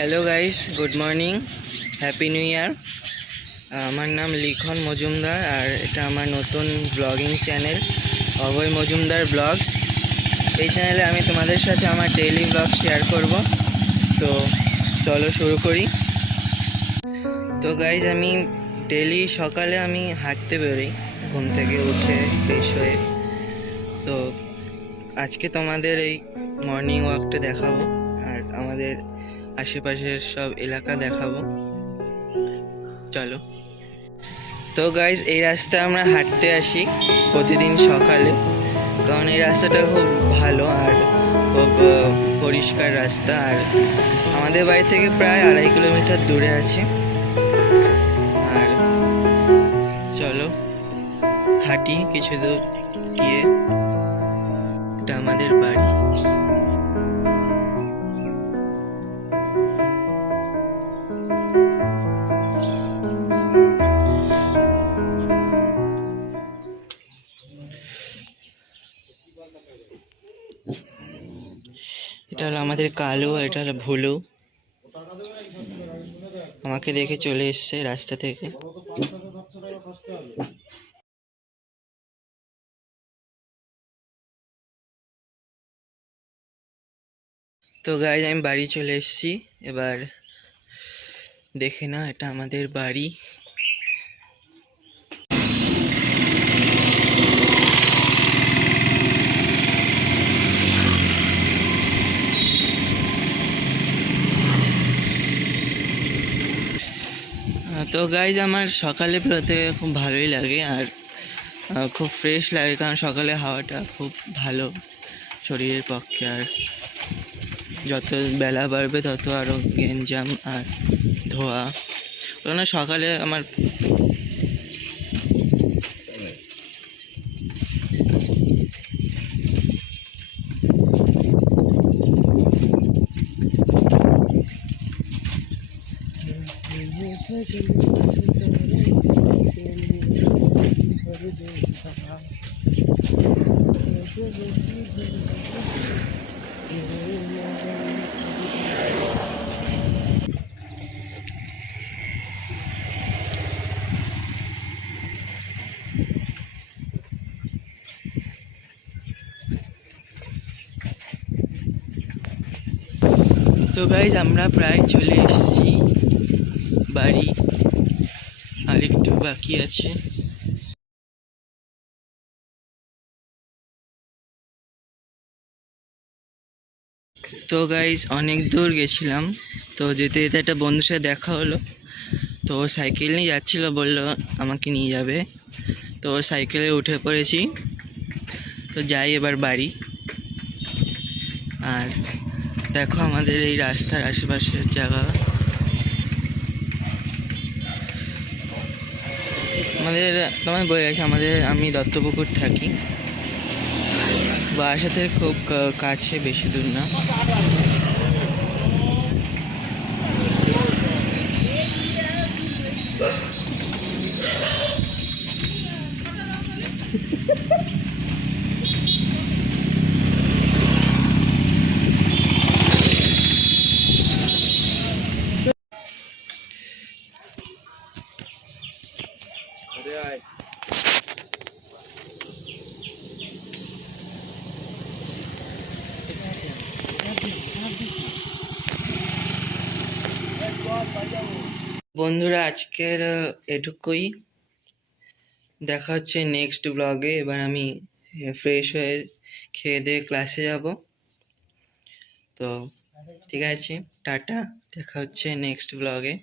Hello guys, good morning, happy new year. আমার নাম লিখন মজুমদার আর এটা আমার নতুন ব্লগিং চ্যানেল অভয় মজুমদার ব্লগস। এই চ্যানেলে আমি তোমাদের সাথে আমার ডেইলি ব্লগ শেয়ার করব। তো চলো শুরু করি। তো গাইস, আমি ডেইলি সকালে আমি হাঁটতে বেরোই ঘুম থেকে উঠে ফ্রেশ হয়ে। তো আজকে তোমাদের এই মর্নিং ওয়াকটা দেখাবো আর আমাদের আশেপাশের সব এলাকা দেখাবো। চলো। তো গাইজ, এই রাস্তায় আমরা হাঁটতে আসি প্রতিদিন সকালে, কারণ এই রাস্তাটা খুব ভালো আর খুব পরিষ্কার রাস্তা। আর আমাদের বাড়ি থেকে প্রায় 2.5 কিলোমিটার দূরে আছে। আর চলো হাঁটি কিছু দূর গিয়ে। এটা আমাদের বাড়ি। এটা হলো আমাদের কালু, এটা হলো ভুলু। আমাকে দেখে চলে এসছে রাস্তা থেকে। তো গাইজ, আমি বাড়ি চলে এসেছি। এবার দেখে না, এটা আমাদের বাড়ি। তো গাইজ, আমার সকালে বেরোতে খুব ভালোই লাগে আর খুব ফ্রেশ লাগে, কারণ সকালে হাওয়াটা খুব ভালো শরীরের পক্ষে। আর যত বেলা বাড়বে তত আরও গ্যাঞ্জাম আর ধোয়া। কেননা সকালে আমার তো গাইজ, আমরা প্রায় চলে এসেছি বাড়ি, আর একটু বাকি আছে। তো গাইজ, অনেক দূর গেছিলাম। তো যেতে যেতে একটা বন্ধুর সাথে দেখা হলো। তো ও সাইকেল নিয়ে যাচ্ছিল, বললো আমাকে নিয়ে যাবে। তো সাইকেলে উঠে পড়েছি। তো যাই এবার বাড়ি। আর দেখো আমাদের এই রাস্তার আশেপাশের জায়গা। তোমাদের বলে গেছে, আমি দত্তপুকুর থাকি, বাসা থেকে খুব কাছে, বেশি দূর না। বন্ধুরা, আজকের এটুকুই। দেখা হচ্ছে নেক্সট ব্লগে। এবার আমি ফ্রেশ হয়ে খেয়ে দিয়ে ক্লাসে যাব। তো ঠিক আছে, টাটা, দেখা হচ্ছে নেক্সট ব্লগে।